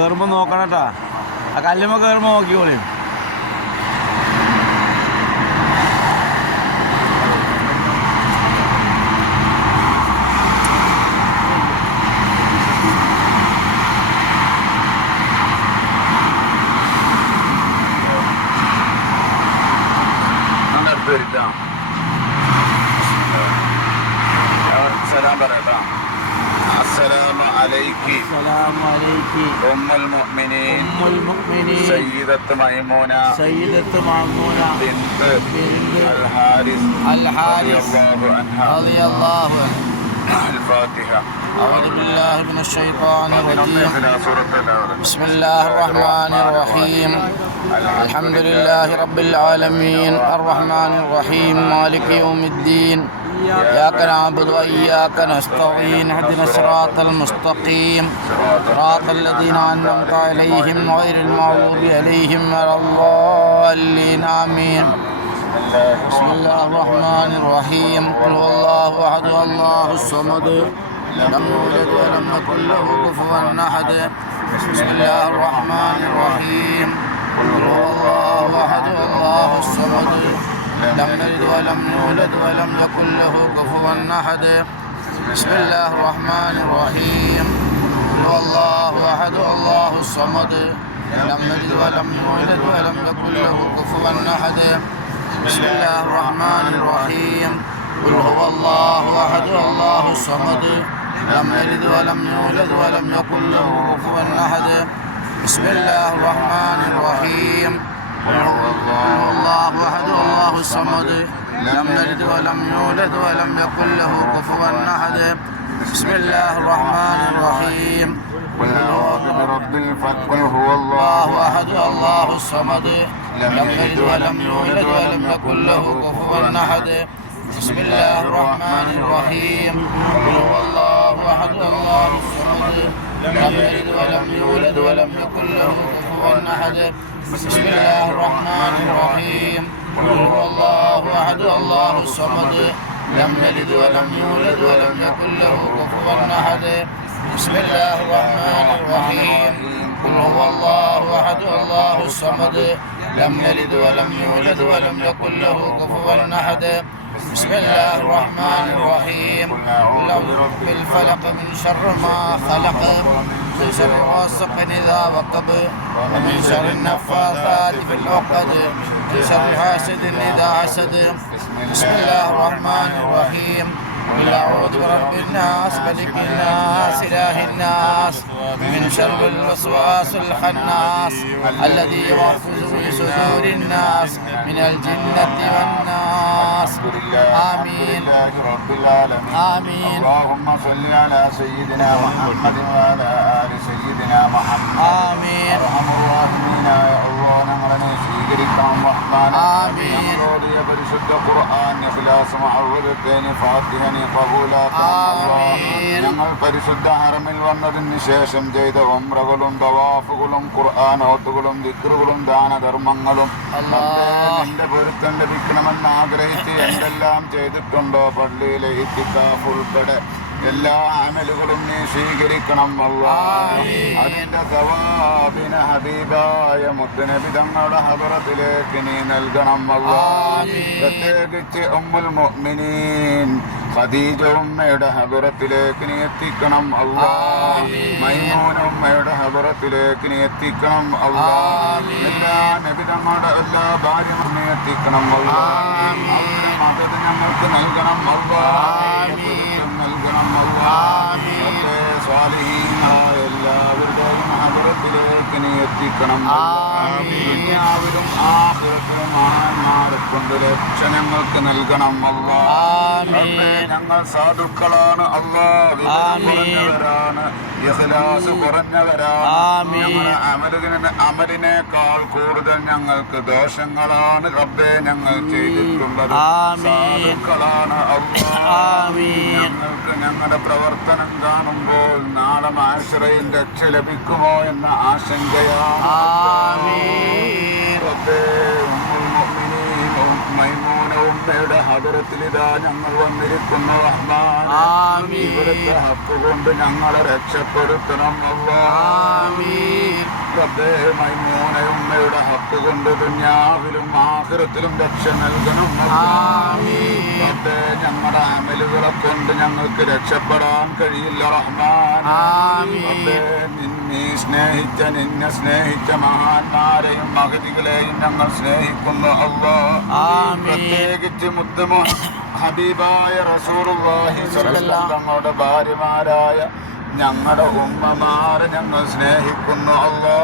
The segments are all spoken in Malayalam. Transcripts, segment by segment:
കയറുമ്പോൾ നോക്കണം കേട്ടാ. ആ കല്ലുമ്പോൾ കയറുമ്പോൾ നോക്കിക്കോളിയും. സലാം പറയട്ടാ. അസ്സലാമു അലൈക്കി ഉമ്മുൽ മുഅ്മിനീൻ സയ്യിദത്ത് മൈമൂന ബിൻത് അൽ ഹാരിസ് റളിയല്ലാഹു അൻഹ. الفاتحة. أعوذ بالله من الشيطان الرجيم. بسم الله الرحمن الرحيم. الحمد لله رب العالمين الرحمن الرحيم مالك يوم الدين إياك نعبد وإياك نستعين اهدنا الصراط المستقيم صراط الذين أنعمت عليهم غير المغضوب عليهم ولا الضالين آمين. بسم الله الرحمن الرحيم قل هو الله أحد الله الصمد لم يولد ولم يكن له كفوا أحد. بسم الله الرحمن الرحيم قل هو الله أحد الله الصمد لم يلد ولم يولد ولم يكن له كفوا أحد. بسم الله الرحمن الرحيم قل هو الله أحد الله الصمد لم يلد ولم يولد ولم يكن له كفوا أحد. بسم الله الرحمن الرحيم قل هو الله أحد الله الصمد لم يلد ولم يولد ولم يكن له كفوا أحد. بسم الله الرحمن الرحيم قل هو الله أحد الله الصمد لم يلد ولم يولد ولم يكن له كفوا أحد. بسم الله الرحمن الرحيم قل أعوذ برب الفلق. قل هو الله أحد الله الصمد لم يلد ولم يولد ولم يكن له كفوا أحد. بسم الله الرحمن الرحيم قل هو الله أحد الله الصمد لم يلد ولم يولد ولم يكن له كفوا أحد. بسم الله الرحمن الرحيم قل هو الله أحد الله الصمد لم يلد ولم يولد ولم يكن له كفوا أحد. بسم الله الرحمن الرحيم قل هو الله أحد الله الصمد لم يلد ولم يولد ولم يكن له كفوا أحد. بسم الله الرحمن الرحيم قل أعوذ برب الفلق من شر ما خلق من شر غاسق إذا وقب ومن شر النفاثات في العقد من شر حاسد إذا حسد. بسم الله الرحمن الرحيم قل أعوذ برب الناس ملك الناس إله الناس من شر الوسواس الخناس الذي يوسوس في صدور الناس من الجنة والناس. آمين رب العالمين. آمين. اللهم صل على سيدنا محمد وعلى آل سيدنا محمد. آمين. أرحم الراحمين يا الله ഞങ്ങളെ സ്വീകരിക്കണം റഹ്മാൻ. ആമീൻ. ഞങ്ങളോട് പരിശുദ്ധ ഖുർആൻ ഇഖ്ലാസ് മുഅവ്വദത്തൈനി ഫാത്തിഹ നീ ഖബൂലാക്കണം ആമീൻ. ഞങ്ങൾ പരിശുദ്ധ ഹറമിൽ വന്നതിന് ശേഷം ചെയ്ത ഉംറകളും തവാഫുകളും ഖുർആൻ ഓത്തുകളും ദിക്റുകളും ദാനധർമ്മങ്ങളും നിന്റെ പൊരുത്തം ലഭിക്കണമെന്ന് ആഗ്രഹിച്ച് എന്തെല്ലാം ചെയ്തിട്ടുണ്ടോ പള്ളിയിലെ ഇത്തിക്കാഫ് ഉൾപ്പെടെ എല്ലാ അമലുകളും നീ സ്വീകരിക്കണം അല്ലാഹ്. അതിന്റെ സവാബിന് ഹബീബായ മുത്തുനബി തങ്ങളുടെ ഹദറത്തിലേക്ക് നീ നൽകണം അല്ലാഹ്. പ്രത്യേകിച്ച് ഉമ്മുൽ മുഅ്മിനീൻ ഖദീജ ഉമ്മയുടെ ഹദറത്തിലേക്ക് നീ എത്തിക്കണം അല്ലാഹ്. മൈമൂന ഉമ്മയുടെ ഹദറത്തിലേക്ക് നീ എത്തിക്കണം അല്ലാഹ്. എല്ലാ നബി തങ്ങളുടെ എല്ലാ ഭാര്യമാരും നീ എത്തിക്കണം അല്ലാഹ്. അവരുടെ മദത് ഞങ്ങൾക്ക് നൽകണം അല്ലാഹ്. നൽകണം അല്ലാഹ്. എല്ലാവരുടെയും ഹദറത്തിലേക്ക് നീ എത്തിക്കണം അല്ലാഹ്. ദുനിയാവിലും ആഖിറത്തിലും മഹാന്മാരെ കൊണ്ട് രക്ഷ ഞങ്ങൾക്ക് നൽകണം അല്ലാഹ്. ഞങ്ങൾ സാധുക്കളാണ് അല്ലാഹ്. കുറഞ്ഞവരാണ്, ഇഖ്ലാസ് കുറഞ്ഞവരാണ്. ഞങ്ങളുടെ അമലിനേക്കാൾ കൂടുതൽ ഞങ്ങൾക്ക് ദോഷങ്ങളാണ് റബ്ബേ ഞങ്ങൾ ചെയ്തിട്ടുള്ളത്. സാധുക്കളാണ് അല്ലാഹ്. ഞങ്ങൾക്ക് ഞങ്ങളുടെ പ്രവർത്തനം കാണുമ്പോൾ നാളെ മഹ്ശറയിൽ രക്ഷ ലഭിക്കുമോ എന്ന ആശങ്കയാണ് റബ്ബേ. മൈമൂന ഉമ്മയുടെ ഹദറത്തിൽ ഇതാ ഞങ്ങൾ വന്നിരിക്കുന്ന റഹ്മാൻ ആമീൻ. ഇവിടുത്തെ ഹക്ക് കൊണ്ട് ഞങ്ങളെ രക്ഷപ്പെടുത്തണം അല്ലാ. റബ്ബേ മൈമൂനയുമ്മയുടെ ഹക്ക് കൊണ്ട് ദുനിയാവിലും ആഖിറത്തിലും രക്ഷ നൽകണം അല്ലാ. റബ്ബേ ഞങ്ങളുടെ അമലുകളെ കൊണ്ട് ഞങ്ങൾക്ക് രക്ഷപ്പെടാൻ കഴിയില്ല റഹ്മാൻ. റബ്ബേ നിന്നെ സ്നേഹിച്ച മഹാന്മാരെയും മഹതികളെയും ഞങ്ങൾ സ്നേഹിക്കുന്നു അല്ലാ. പ്രത്യേകിച്ച് മുത്തമോ ഹബീബായ റസൂലുള്ളാഹി സ്വല്ലല്ലാഹു അലൈഹി വസല്ലം തങ്ങളുടെ ഭാര്യമാരായ ഞങ്ങളുടെ ഉമ്മമാരെ ഞങ്ങൾ സ്നേഹിക്കുന്നു അല്ലാ.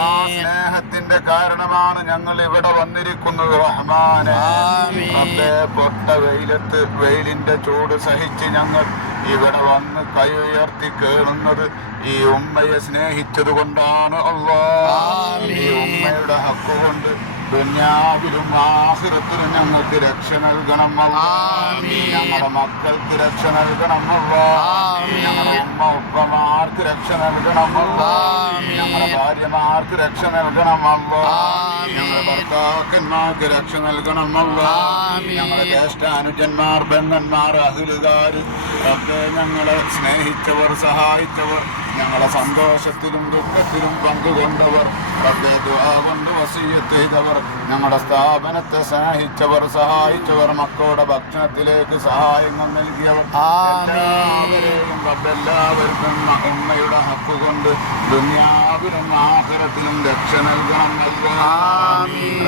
ആ സ്നേഹത്തിന്റെ കാരണമാണ് ഞങ്ങൾ ഇവിടെ വന്നിരിക്കുന്നത് റഹ്മാനെ. റബ്ബേ പൊട്ട വെയിലത്ത് വെയിലിന്റെ ചൂട് സഹിച്ച് ഞങ്ങൾ ഇവിടെ വന്ന് കൈ ഉയർത്തി കേറുന്നത് ഈ ഉമ്മയെ സ്നേഹിച്ചത് കൊണ്ടാണ് അല്ലാ. ഈ ഉമ്മയുടെ ഹക്ക് കൊണ്ട് ദുനിയാവിലും ആഖിറത്തിലും ഞങ്ങൾക്ക് രക്ഷ നൽകണം അല്ലാ. ഞങ്ങളുടെ മക്കൾക്ക് രക്ഷ നൽകണം അല്ലാ. ഞങ്ങളുടെ ഉപ്പമാർക്ക് രക്ഷ നൽകണം അല്ലാ. ഞങ്ങളുടെ ഭാര്യമാർക്ക് രക്ഷ നൽകണം അല്ലാ. ഞങ്ങളുടെ ഭർത്താക്കന്മാർക്ക് രക്ഷ നൽകണം അല്ലാ. ഞങ്ങളുടെ ജ്യേഷ്ഠാനുജന്മാർ ബന്ധന്മാർ അഹിലുകാർ റബ്ബേ ഞങ്ങളെ സ്നേഹിച്ചവർ സഹായിച്ചവർ ഞങ്ങളെ സന്തോഷത്തിലും ദുഃഖത്തിലും പങ്കുകൊണ്ടവർ റബ്ബേ ദുആ കൊണ്ട് വസിയ്യത്ത് ചെയ്തവർ ഞങ്ങളുടെ സ്ഥാപനത്തെ സ്നേഹിച്ചവർ സഹായിച്ചവർ മക്കളുടെ ഭക്ഷണത്തിലേക്ക് സഹായങ്ങൾ നൽകിയവർ എല്ലാവരെയും റബ്ബെല്ലാവർക്കും ഉമ്മയുടെ ഹക്ക് കൊണ്ട് ദുനിയാവിലും ആഖിറത്തിലും രക്ഷ നൽകണം അല്ലാ.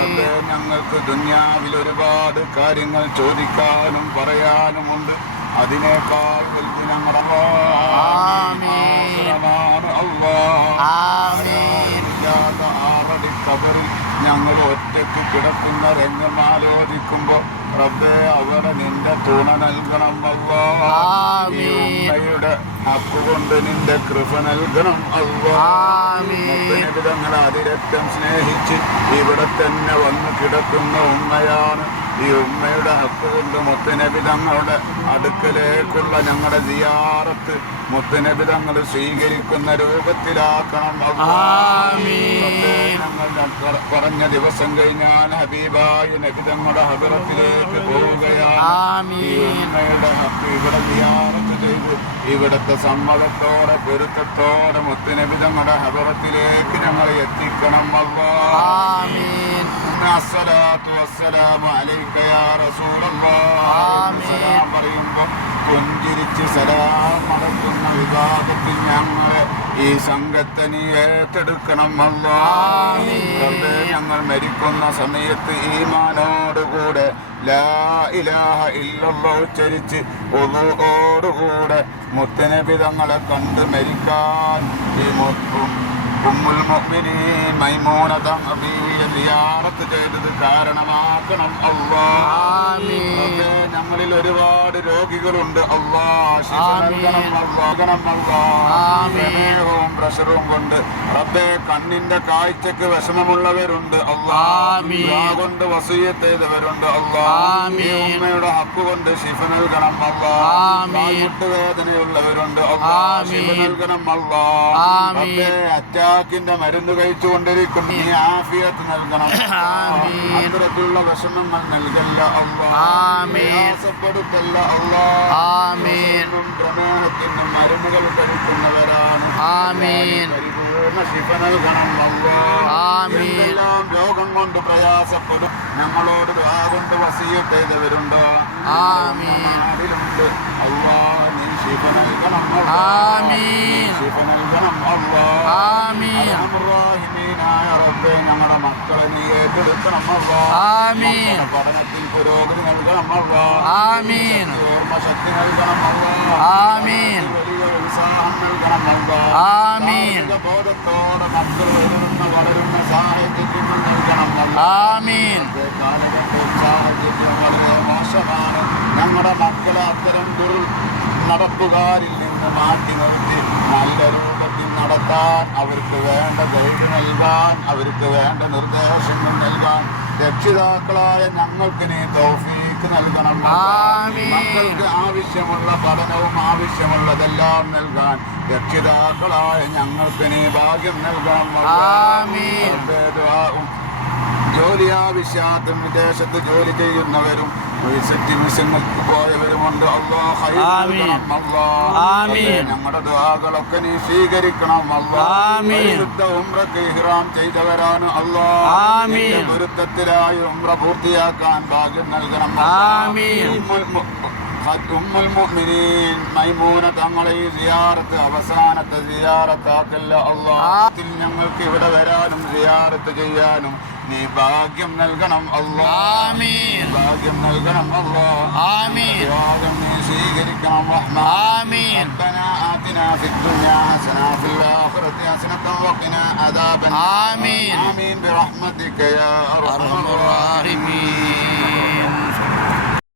റബ്ബേ ഞങ്ങൾക്ക് ദുനിയാവിൽ ഒരുപാട് കാര്യങ്ങൾ ചോദിക്കാനും പറയാനുമുണ്ട്. അതിനേക്കാൾ വലുത് ഞങ്ങളുടെ ആറടി കബറിൽ ഞങ്ങൾ ഒറ്റയ്ക്ക് കിടക്കുന്ന രംഗം ആലോചിക്കുമ്പോ റബ്ബേ അവിടെ നിന്റെ തുണ നൽകണം അല്ലാ. ഈ ഉമ്മയുടെ ഹക്കുകൊണ്ട് നിന്റെ കൃപ നൽകണം അല്ലാ. മുത്തനബിതങ്ങളെ അതിരക്തം സ്നേഹിച്ച് ഇവിടെ തന്നെ വന്ന് കിടക്കുന്ന ഉമ്മയാണ്. ഈ ഉമ്മയുടെ ഹക്ക് കൊണ്ട് മുത്തനബി തങ്ങളുടെ അടുക്കലേക്കുള്ള ഞങ്ങളുടെ സിയാറത്ത് മുത്തനബി തങ്ങൾ സ്വീകരിക്കുന്ന രൂപത്തിലാക്കണം അല്ലാ. ഞങ്ങൾ പറഞ്ഞ ദിവസം കഴിഞ്ഞാൽ ഹബീബായ നബി തങ്ങളുടെ ഹദറത്തിലേക്ക് പോവുകയാണ്. ഈ ഉമ്മയുടെ ഹക്ക് ഇവിടെ സിയാറത്ത് ചെയ്ത് ഇവിടുത്തെ സമ്മതത്തോടെ പൊരുത്തത്തോടെ മുത്തനബി തങ്ങളുടെ ഹദറത്തിലേക്ക് ഞങ്ങളെ എത്തിക്കണം അല്ലാ. അസ്സലാത്തു വസ്സലാമു അലൈക യാ റസൂലല്ലാഹ്. സലാം പറയുമ്പോൾ പുഞ്ചിരിച്ച് സലാം നടത്തുന്ന വിഭാഗത്തിൽ ഞങ്ങളെ ഈ സംഘത്തെ നീ ഏറ്റെടുക്കണം അല്ലാ. ഞങ്ങൾ മരിക്കുന്ന സമയത്ത് ഈമാനോടുകൂടെ ലാ ഇലാഹ ഇല്ലല്ലാഹ് ഉച്ചരിച്ച് വുളൂഓടുകൂടെ മുത്തനബി തങ്ങളെ കണ്ട് മരിക്കാൻ ഈ ഉമ്മുൽ മുഅ്മിനീൻ മൈമൂനത നബിയെ സിയാറത്ത് ചെയ്തത് കാരണമാക്കണം അല്ലാ. ഞങ്ങളിൽ ഒരുപാട് രോഗികളുണ്ട് അല്ലാ. ശിഫ നൽകണം അല്ലാ. പ്രമേഹവും പ്രഷറും കൊണ്ട് റബ്ബേ കണ്ണിന്റെ കാഴ്ചക്ക് വിഷമമുള്ളവരുണ്ട് അല്ലാ. കൊണ്ട് വസിയ്യത്ത് ചെയ്തവരുണ്ട് അല്ലാ. ഈ ഉമ്മയുടെ ഹക്ക് കൊണ്ട് ശിഫ നൽകണം അല്ലാ. മുട്ടുവേദനയുള്ളവരുണ്ട് അല്ലാ. ശിഫ നൽകണം അല്ലാ. റബ്ബേ അറ്റാക്കിന്റെ മരുന്ന് കഴിച്ചുകൊണ്ടിരിക്കും നീ ആഫിയത്ത് നൽകണം. അത്തരത്തിലുള്ള വിഷമങ്ങൾ നൽകല്ല അല്ലാ. പ്രയാസപ്പെടുത്തല്ല അല്ലാ. പ്രമേഹത്തിനും മരുന്നുകൾ കഴിക്കുന്നവരാണ്. പരിപൂർണ്ണ ശിഫ നൽകണം അല്ലാ. എന്തെല്ലാം രോഗം കൊണ്ട് പ്രയാസപ്പെടും ഞങ്ങളോട് ദുആ കൊണ്ട് വസിയ്യത്ത് ചെയ്തവരുണ്ടോ നാടിലുണ്ട് അല്ലാ. നീ ശിഫ നൽകണം അല്ലാ. ശിഫ നൽകണം അല്ലാ. റഹീമീനായ റബ്ബേ ഞങ്ങളുടെ മക്കളെ നീ ഏറ്റെടുക്കണം അല്ലാ. പഠനത്തിൽ പുരോഗതി നൽകണം അല്ലാ. ഓർമ്മശക്തി നൽകണം അല്ലാ. വലിയ ഉത്സാഹം നൽകണം അല്ലാ. ബോധത്തോടെ മക്കൾ വളരുന്ന സാഹചര്യം നൽകണം അല്ലാ. കാലഘട്ടത്തിൽ സാഹചര്യം വളരെ മോശമാണ്. ഞങ്ങളുടെ മക്കളെ അത്തരം നടപ്പുകാരിൽ നിന്ന് മാറ്റി നിർത്തി നല്ല രൂപത്തിൽ നടത്താൻ അവർക്ക് വേണ്ട ഗൈഡ് നൽകാൻ അവർക്ക് വേണ്ട നിർദ്ദേശങ്ങൾ നൽകാൻ രക്ഷിതാക്കളായ ഞങ്ങൾക്ക് നീ തൗഫീക്ക് നൽകണം. മക്കൾക്ക് ആവശ്യമുള്ള പഠനവും ആവശ്യമുള്ളതെല്ലാം നൽകാൻ രക്ഷിതാക്കളായ ഞങ്ങൾക്ക് നീ ഭാഗ്യം നൽകണം. ജോലി അത്യാവശ്യാർത്ഥം വിദേശത്ത് ജോലി ചെയ്യുന്നവരും മിഷങ്ങൾക്ക് പോയവരുമുണ്ട്. അല്ലാഹ് ഖൈർ നൽകണം അല്ലാഹ്. ഞങ്ങളുടെ ദുആകളൊക്കെ നീ സ്വീകരിക്കണം അല്ലാഹ്. പരിശുദ്ധ ഉംറക്ക് ഇഹ്റാം ചെയ്തവരാണ് അല്ലാഹ്. പൊരുത്തത്തിലായി ഉംറ പൂർത്തിയാക്കാൻ ഭാഗ്യം നൽകണം ഉമ്മുൽ മുഅ്മിനീൻ മൈമൂന തങ്ങളെ ഈ സിയാറത്ത് അവസാനത്തെ സിയാറത്താക്കല്ല അല്ലാഹ്. ഞങ്ങൾക്ക് ഇവിടെ വരാനും സിയാറത്ത് ചെയ്യാനും നീ ഭാഗ്യം നൽകണം അല്ലാഹ്. ഭാഗ്യം നൽകണം അല്ലാഹ്. നീ സ്വീകരിക്കണം റഹ്മാൻ. ربنا آتنا في الدنيا حسنة وفي الآخرة حسنة وقنا عذاب النار. آمين برحمتك يا أرحم الراحمين.